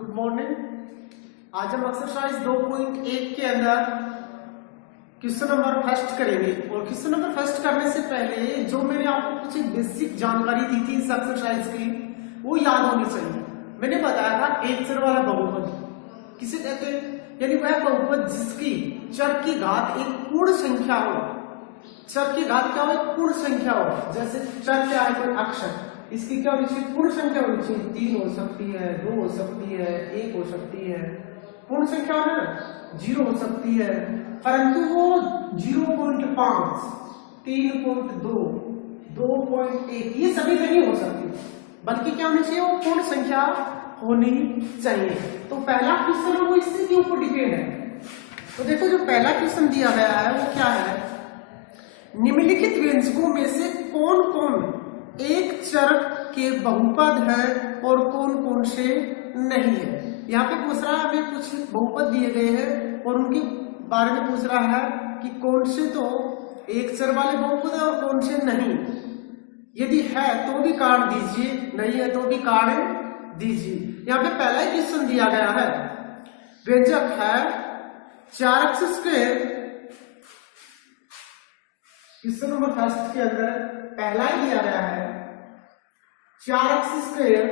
Good morning. आज हम exercise 2.1 के अंदर क्वेश्चन नंबर फर्स्ट करेंगे। और क्वेश्चन नंबर फर्स्ट करने से पहले जो मैंने आपको कुछ बेसिक जानकारी दी थी इस एक्सरसाइज की वो याद होनी चाहिए। मैंने बताया था एक चर वाला बहुपद किसे कहते हैं, यानी वह बहुपद जिसकी चर की घात एक पूर्ण संख्या हो। चर की घात क्या हो? एक पूर्ण संख्या हो। जैसे चर क्या है? कोई अक्षर, इसकी क्या होनी चाहिए? पूर्ण संख्या होनी चाहिए। 3 हो सकती है, 2 हो सकती है, 1 हो सकती है। पूर्ण संख्या है ना, 0 हो सकती है, परंतु वो 0.5, 3.2, 2.1 ये सभी नहीं हो सकती, बल्कि क्या होनी चाहिए? वो पूर्ण संख्या होनी चाहिए। तो पहला क्वेश्चन है वो इसी के ऊपर डिपेंड है। तो देखो जो पहला क्वेश्चन दिया गया है वो क्या है? निम्नलिखित व्यंजकों में से कौन कौन एक चर के बहुपद है और कौन कौन से नहीं है। यहाँ पे पूछ रहा है, हमें कुछ बहुपद दिए गए हैं और उनके बारे में पूछ रहा है कि कौन से तो एक चर वाले बहुपद है और कौन से नहीं। यदि है तो भी कारण दीजिए, नहीं है तो भी कारण दीजिए। यहाँ पे पहला ही क्वेश्चन दिया गया है, व्यंजक है 4x square. Question number first के अंदर पहला ही दिया गया है 4x स्क्वायर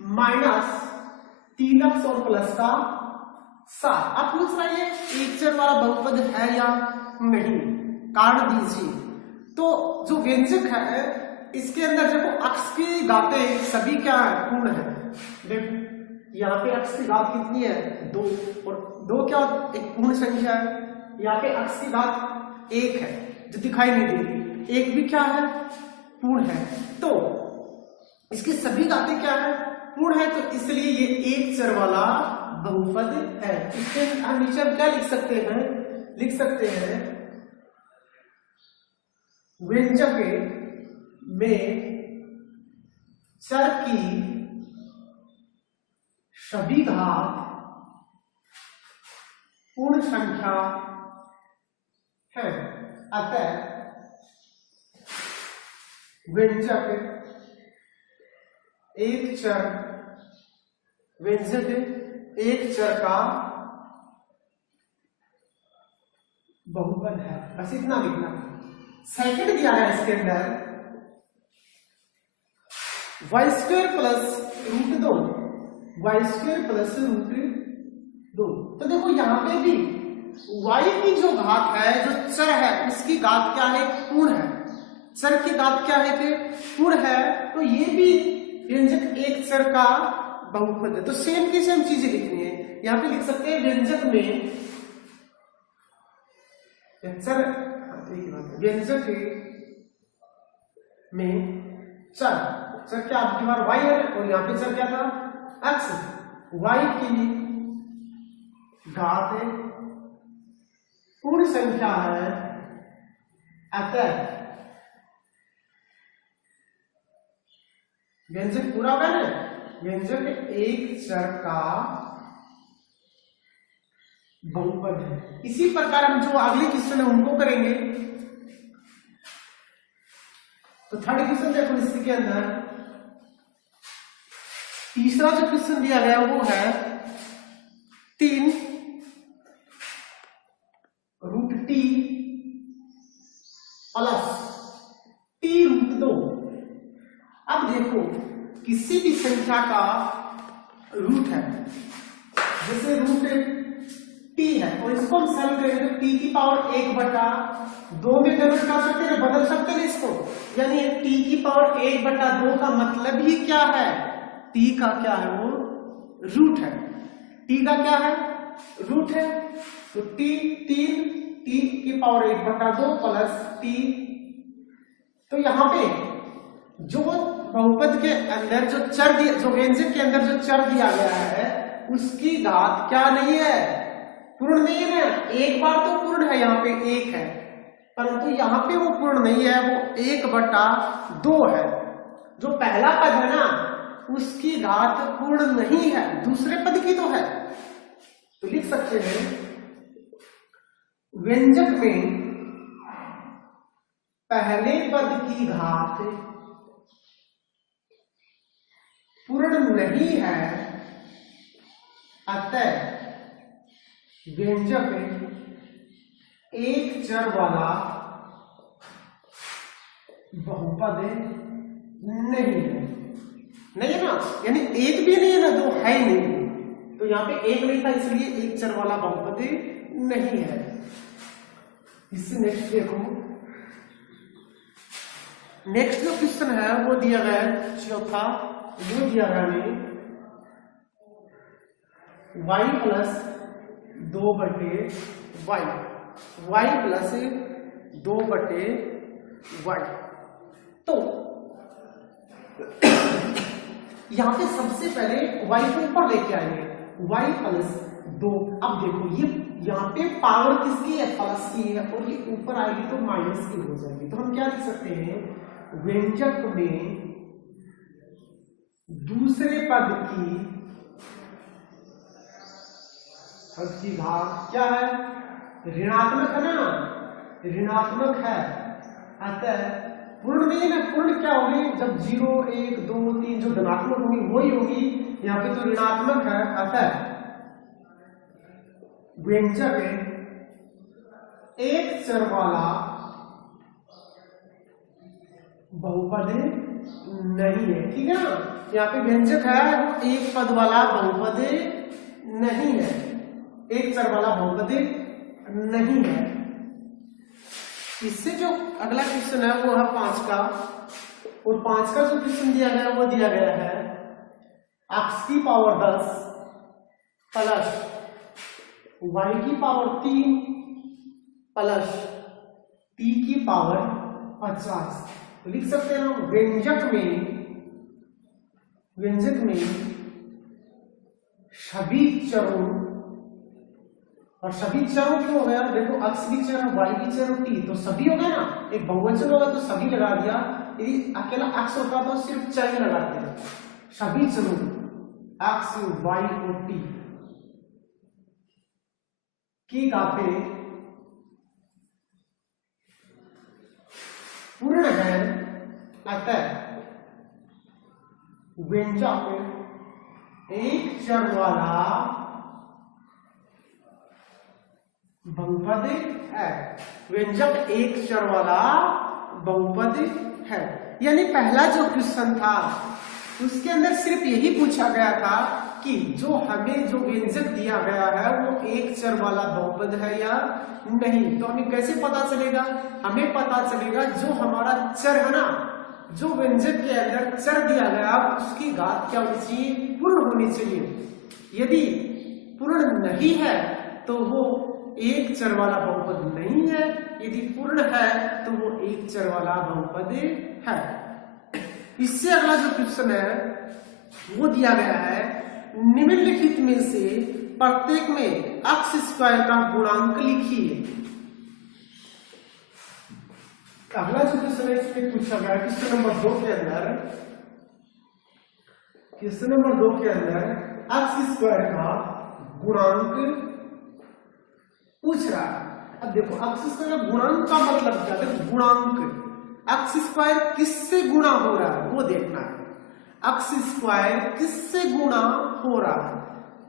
माइनस 3x और प्लस का 7। अब पूछ रहा है एक चर वाला बहुपद है या नहीं, कारण दीजिए। तो जो व्यंजक है इसके अंदर देखो अक्ष की घातें सभी क्या है? पूर्ण है। देखो यहाँ पे अक्ष की घात कितनी है? 2, और 2 क्या एक पूर्ण संख्या है। यहाँ पे अक्ष की घात 1 है जो दिखाई नहीं देती, 1 भी क्या है? पूर्ण है। तो इसकी सभी घातें क्या है? पूर्ण है। तो इसलिए ये एक चर वाला बहुपद है। इसके हम नीचे क्या लिख सकते हैं? लिख सकते हैं व्यंजक में चर की सभी घात पूर्ण संख्या है, अतः व्यंजक एक चर, व्यंजक एक चर का बहुपद है। बस इतना लिखना। सेकंड दिया है इसके अंदर y square plus root 2, y square plus root 2। तो देखो यहां पे भी y की जो घात है, जो चर है, उसकी घात क्या है? पूर्ण है। चर की घात क्या है कि पूर्ण है। तो ये भी व्यंजक एक चर का बहुपद है। तो सेम की सेम चीजें लिखनी है। यहां पे लिख सकते हैं व्यंजक में चर, व्यंजक में चर, चर क्या आपकी बार y है और यहाँ पे चर क्या था? x। y की घात पूर्ण संख्या है, अतः व्यंजक पूरा होगा ना, व्यंजक एक चर का बहुपद है। इसी प्रकार हम जो अगले क्वेश्चन है उनको करेंगे। तो थर्ड क्वेश्चन देखो इसके अंदर तीसरा जो क्वेश्चन दिया गया वो है 3 root t plus t root 2। अब देखो किसी भी संख्या का रूट है, जैसे रूट टी है और इसको हम सॉल्व करेंगे तो टी की पावर 1/2 में कन्वर्ट कर सकते हैं, बदल सकते हैं इसको। यानी टी की पावर 1/2 का मतलब ही क्या है? टी का क्या है? वो रूट है। टी का क्या है? रूट है। तो टी 3, टी की पावर 1/2 प्लस टी। तो यहां पे जो बहुपद के अंदर जो चर दिया, जो व्यंजक के अंदर जो चर दिया गया है उसकी घात क्या नहीं है? पूर्ण नहीं है। एक बार तो पूर्ण है, यहाँ पे 1 है, परंतु यहाँ पे वो पूर्ण नहीं है, वो 1/2 है। जो पहला पद है ना उसकी घात पूर्ण नहीं है, दूसरे पद की तो है। तो लिख सकते हैं व्यंजक में पहले पद की घात पूर्ण नहीं है अतः व्यंजक एक चर वाला बहुपद नहीं है। नहीं है ना, यानी एक भी नहीं है ना, दो है ही नहीं। तो यहाँ पे एक नहीं था, इसलिए एक चर वाला बहुपद नहीं है। इससे नेक्स्ट देखो, नेक्स्ट जो क्वेश्चन है वो दिया गया है चौथा, वो दिया गया हमें y plus 2/y, y plus 2/y। तो यहां पे सबसे पहले y को ऊपर लेके आएंगे, y प्लस 2। अब देखो ये यहाँ पे पावर किसकी है, प्लस की है, और ये ऊपर आएगी तो माइनस की हो जाएगी। तो हम क्या लिख सकते हैं, व्यंजक में दूसरे पद की घात क्या है, ऋणात्मक है ना, ऋणात्मक है। अतः पूर्ण नहीं है ना, पूर्ण क्या होगी, जब 0 1 2 3 जो धनात्मक होगी वही होगी, यहाँ पे तो ऋणात्मक है। अतः व्यंजक एक चर वाला बहुपद नहीं है। ठीक है ना, यहाँ पे व्यंजक है वो एक पद वाला बहुपद नहीं है, एक चर वाला बहुपद नहीं है। इससे जो अगला क्वेश्चन है वो है 5 का, और 5 का जो क्वेश्चन दिया गया वो दिया गया है x की पावर 10 प्लस y की पावर 3 प्लस t की पावर 50। तो लिख सकते हैं हम व्यंजक में सभी चरों, और सभी चरों क्यों हो गया, देखो x भी चर है, y भी चर है, t, तो सभी हो गया ना, एक बहुवचन होगा तो सभी लगा दिया। यदि अकेला x होता तो सिर्फ चर ही लगाते हैं। सभी चरों x y और t की घातें पूर्ण है। अतः व्यंजक एक चर वाला बहुपद है, व्यंजक एक चर वाला बहुपद है। यानी पहला जो क्वेश्चन था उसके अंदर सिर्फ यही पूछा गया था कि जो हमें जो व्यंजक दिया गया है वो एक चर वाला बहुपद है या नहीं। तो हमें कैसे पता चलेगा, हमें पता चलेगा जो हमारा चर है ना, जो व्यंजक के अंदर चर दिया गया उसकी घात क्या होनी चाहिए, पूर्ण होनी चाहिए। यदि पूर्ण नहीं है तो वो एक चर वाला बहुपद नहीं है, यदि पूर्ण है तो वो एक चर वाला बहुपद है। इससे अगला जो क्वेश्चन है वो दिया गया है निम्नलिखित में से प्रत्येक में x स्क्वायर का गुणांक लिखिए। अगला जो क्वेश्चन है इसमें पूछा गया क्वेश्चन नंबर 2 के अंदर x स्क्वायर का गुणांक पूछ रहा है। अब देखो x स्क्वायर का गुणांक का मतलब क्या है, गुणांक x स्क्वायर किससे गुणा हो रहा है वो देखना है। x स्क्वायर किससे गुणा हो रहा है,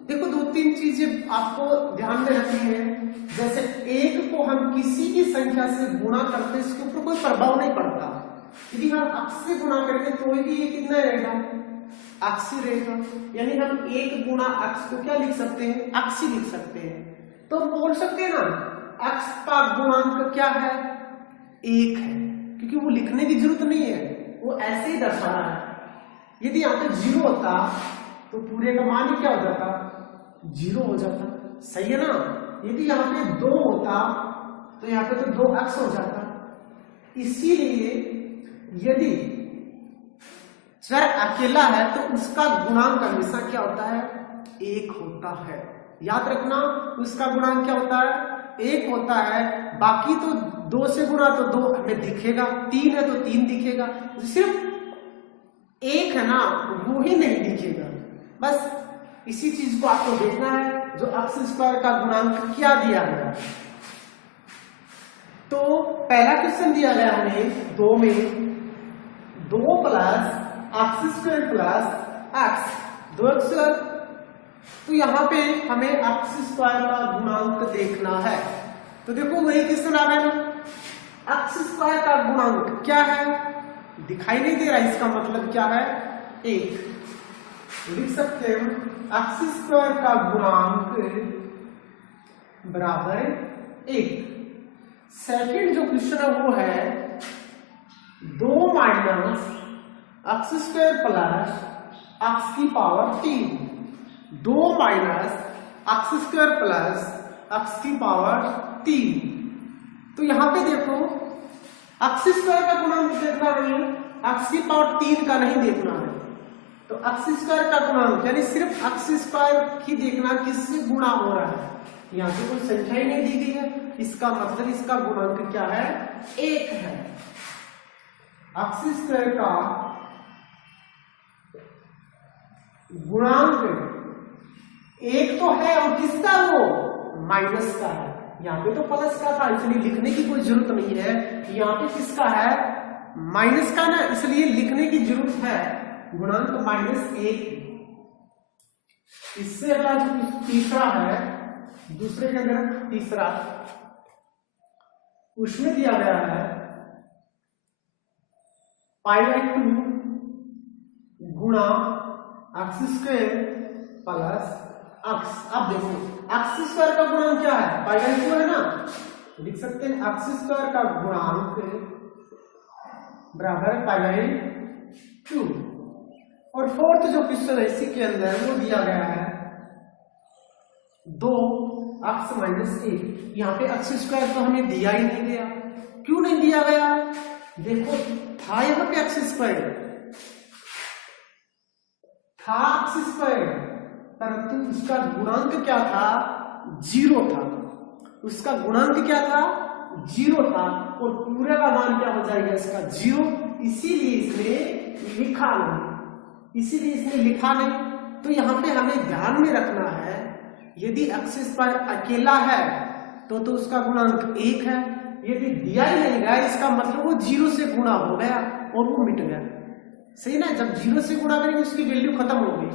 देखो 2-3 चीजें आपको ध्यान में रखनी है। जैसे एक को हम किसी भी संख्या से गुणा करते हैं इसके ऊपर कोई प्रभाव नहीं पड़ता। यदि हम x से गुणा करेंगे तो भी ये कितना रहेगा, x ही रहेगा। यानी हम 1 गुणा x को क्या लिख सकते हैं, x ही लिख सकते हैं। तो हम बोल सकते हैं ना x का गुणांक क्या है, 1 है, क्योंकि वो लिखने की जरूरत नहीं है, वो ऐसे ही दर्शा रहा है। यदि यहाँ पे 0 होता तो पूरे का मान ही क्या हो जाता, 0 हो जाता, सही है ना। यदि यहाँ पे 2 होता तो यहाँ पे तो 2x हो जाता। इसीलिए यदि चर अकेला है तो उसका गुणांक हमेशा क्या होता है, 1 होता है। याद रखना उसका गुणांक क्या होता है, 1 होता है। बाकी तो 2 से गुणा तो 2 हमें दिखेगा, 3 है तो 3 दिखेगा, सिर्फ 1 है ना वो ही नहीं दिखेगा। बस इसी चीज को आपको देखना है, जो x स्क्वायर का गुणांक क्या दिया गया। तो पहला क्वेश्चन दिया गया हमें 2 में 2 plus x square plus x, 2x square, तो यहाँ पे हमें एक्स स्क्वायर का गुणांक देखना है। तो देखो वही क्वेश्चन आ गया ना, एक्स स्क्वायर का गुणांक क्या है, दिखाई नहीं दे रहा, इसका मतलब क्या है, 1। लिख सकते हैं एक्स स्क्वायर का गुणांक बराबर 1। सेकंड जो क्वेश्चन है वो है 2 minus x square plus x की power 3। 2 minus x square plus x की पावर 3। तो यहां पे देखो एक्स स्क्वायर का गुणांक देखना है, एक्स की पावर 3 का नहीं देखना है। तो एक्स स्क्वायर का गुणांक यानी सिर्फ एक्स स्क्वायर की देखना किससे गुणा हो रहा है, यहाँ पे कोई संख्या ही नहीं दी गई है, इसका मतलब इसका गुणांक क्या है, 1 है। एक्स स्क्वायर का गुणांक 1 तो है, और किसका, वो माइनस का है। यहाँ पे तो प्लस का था इसलिए लिखने की कोई जरूरत नहीं है, यहाँ पे किसका है, माइनस का ना, इसलिए लिखने की जरूरत है। गुणांक -1। इससे अगला जो तीसरा है, दूसरे के अंदर तीसरा, उसमें दिया गया है π/2 गुणा एक्स स्क्वायर प्लस एक्स। अब देखो एक्स स्क्वायर का गुणांक क्या है, π/2 है ना, लिख सकते हैं एक्स स्क्वायर का गुणांक बराबर π/2। और फोर्थ जो क्वेश्चन है इसी के अंदर वो दिया गया है 2x - 1। यहाँ पे एक्स स्क्वायर तो हमें दिया ही नहीं गया। क्यों नहीं दिया गया, देखो था यहाँ पे एक्स स्क्वायर था, एक्स स्क्वायर, परंतु उसका गुणांक क्या था, 0 था। उसका गुणांक क्या था, 0 था, और पूरे का मान क्या हो जाएगा इसका, 0। इसीलिए इसने लिखा नहीं, इसीलिए इसने लिखा नहीं। तो यहाँ पे हमें ध्यान में रखना है, यदि एक्स स्क्वायर अकेला है तो उसका गुणांक 1 है। यदि दिया ही नहीं गया, इसका मतलब वो 0 से गुणा हो गया और वो मिट गया, सही ना। जब 0 से गुणा करेंगे उसकी वैल्यू खत्म हो गई।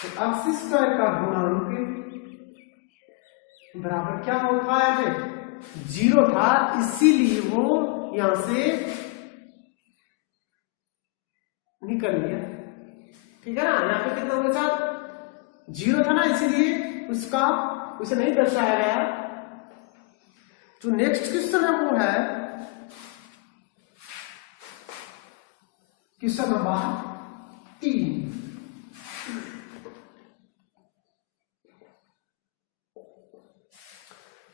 तो एक्स स्क्वायर का गुणांक बराबर क्या होता है, 0 था, इसीलिए वो यहां से निकल गया, ठीक है ना। यहाँ पे कितना बचा, 0 था ना, इसीलिए उसे नहीं दर्शाया गया। जो नेक्स्ट क्वेश्चन है वो है क्वेश्चन नंबर 3।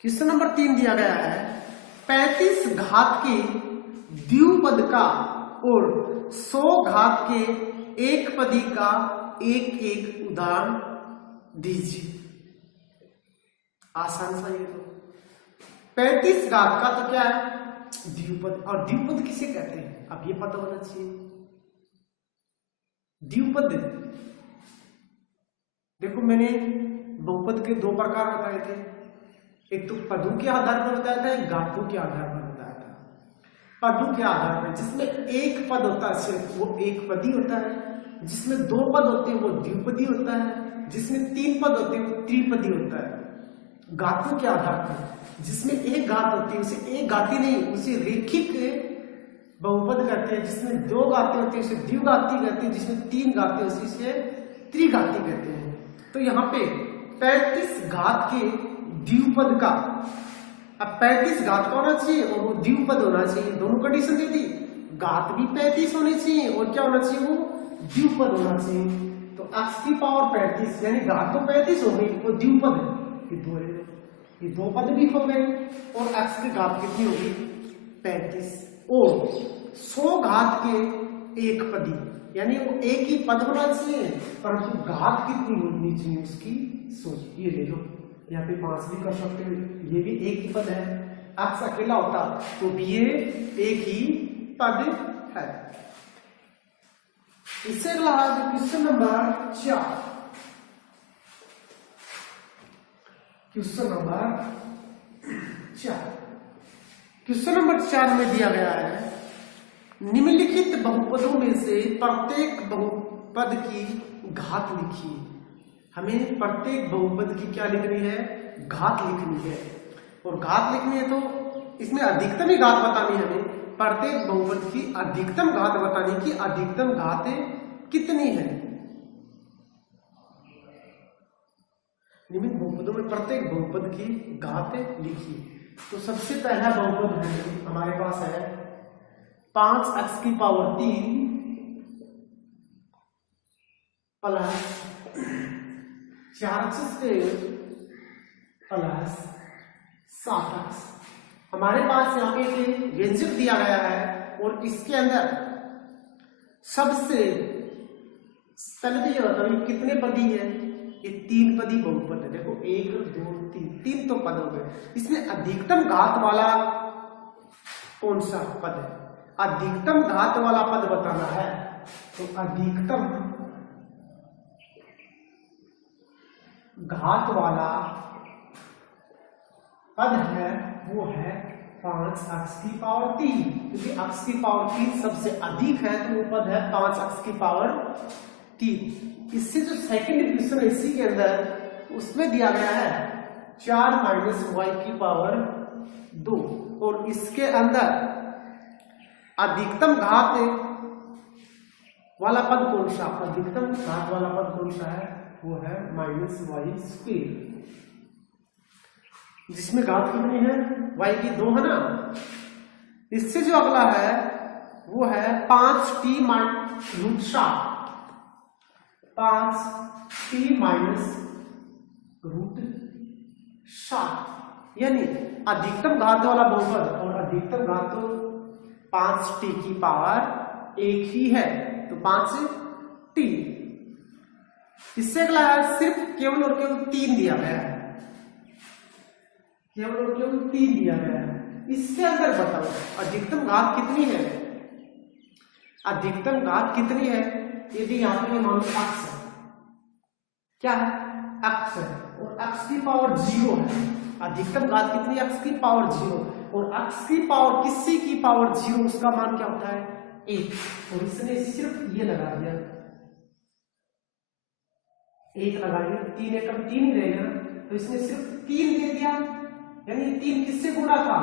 क्वेश्चन नंबर 3 दिया गया है 35 घात के द्विपद का और 100 घात के एक पदी का एक उदाहरण दीजिए। आसान सा ये तो 35 घात का तो क्या है, द्विपद। और द्विपद किसे कहते हैं, अब ये पता होना चाहिए। द्विपद देखो मैंने बहुपद के 2 प्रकार बताए थे, एक तो पदों के आधार पर बताया था, एक घातों के आधार पर बताया था। पदों के आधार पर जिसमें एक पद होता है सिर्फ वो एक पदी होता है, जिसमें 2 पद होते हैं वो द्विपदी होता है, जिसमें 3 पद होते हैं वो त्रिपदी होता है। घातों के आधार पर जिसमें एक घात होती है उसे एक घाती नहीं, उसे रेखिक बहुपद कहते हैं। जिसमें 2 घाते होती है उसे द्विघाती कहते हैं, जिसमें 3 घाते होती है उसे त्रिघाती कहते हैं। तो यहाँ पे 35 घात के द्विपद का, अब 35 घात का होना चाहिए और वो द्विपद होना चाहिए, दोनों कंडीशन दे दी। घात भी 35 होनी चाहिए और क्या होना चाहिए, वो द्विपद होना चाहिए। तो x की पावर 35 यानी घात तो 35 हो गई, वो द्विपद है, ये 2 पद भी हो गए, और x की घात कितनी होगी, 35। और 100 घात के एक पदी यानी वो एक ही पद होना चाहिए, परंतु घात कितनी होनी चाहिए उसकी 100। ये ले लो, यहाँ पे 5 भी कर सकते हो, ये भी एक ही पद है। x अकेला होता तो भी ये एक ही पद है। इससे अगला है क्वेश्चन नंबर 4। क्वेश्चन नंबर 4 में दिया गया है निम्नलिखित बहुपदों में से प्रत्येक बहुपद की घात लिखिए। हमें प्रत्येक बहुपद की क्या लिखनी है, घात लिखनी है। और घात लिखनी है तो इसमें अधिकतम ही घात बतानी है हमें। प्रत्येक बहुपद की अधिकतम घात बतानी कि अधिकतम घातें कितनी है। निम्न बहुपदों में प्रत्येक बहुपद की घातें लिखिए। तो सबसे पहला बहुपद है हमारे पास है 5x की power 3 plus 4x² plus 7x। हमारे पास यहाँ पे एक व्यंजक दिया गया है और इसके अंदर सबसे कितने पदी है, ये 3 पदी बहुपद है। देखो 1 2 3 तो पद हो गए। इसमें अधिकतम घात वाला कौन सा पद है, अधिकतम घात वाला पद बताना है। तो अधिकतम घात वाला पद है वो है 5x की पावर 3, क्योंकि x की पावर 3 सबसे अधिक है तो वो पद है 5x की पावर 3। इससे जो सेकंड इक्वेशन है इसी के अंदर उसमें दिया गया है 4 - y की पावर 2 और इसके अंदर अधिकतम घात वाला पद कौन सा, अधिकतम घात वाला पद कौन सा है, वो है -y², जिसमें घात कितनी है, y की 2 है ना। इससे जो अगला है वो है 5t √7, 5t √7, यानी अधिकतम घात वाला बहुपद और अधिकतम घात तो 5t की पावर 1 ही है तो 5t। इससे अगला है सिर्फ केवल और केवल 3 दिया गया है, केवल और केवल 3 दिया गया है। इससे अंदर बताओ अधिकतम घात कितनी है, अधिकतम घात कितनी है। यदि यहाँ पे मान लो x है, क्या है, x है और x की पावर 0 है। अधिकतम घात कितनी है, x की पावर 0 और x की पावर किसी की पावर 0 उसका मान क्या होता है 1। और इसने सिर्फ ये लगा दिया 1 लगा दिया, 3 एकम 3 ही रहेगा तो इसने सिर्फ 3 दे दिया, यानी 3 किससे गुणा था,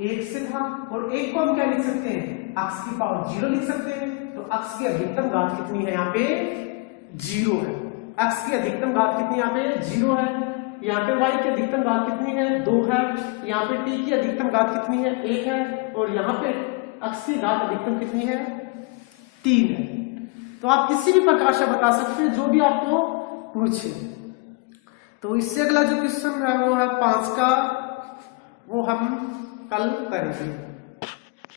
1 से था। और 1 को हम क्या लिख सकते हैं, x की पावर 0 लिख सकते हैं। तो x की अधिकतम घात कितनी है, यहाँ पे 0 है। x की अधिकतम घात कितनी यहाँ पे 0 है। यहाँ पे y की अधिकतम घात कितनी है 2 है। यहाँ पे t की अधिकतम घात कितनी है 1 है। और यहाँ पे x की घात अधिकतम कितनी है 3 है। तो आप किसी भी प्रकार से बता सकते हैं जो भी आपको पूछे। तो इससे अगला जो क्वेश्चन है वो है 5 का, वो हम कल करेंगे।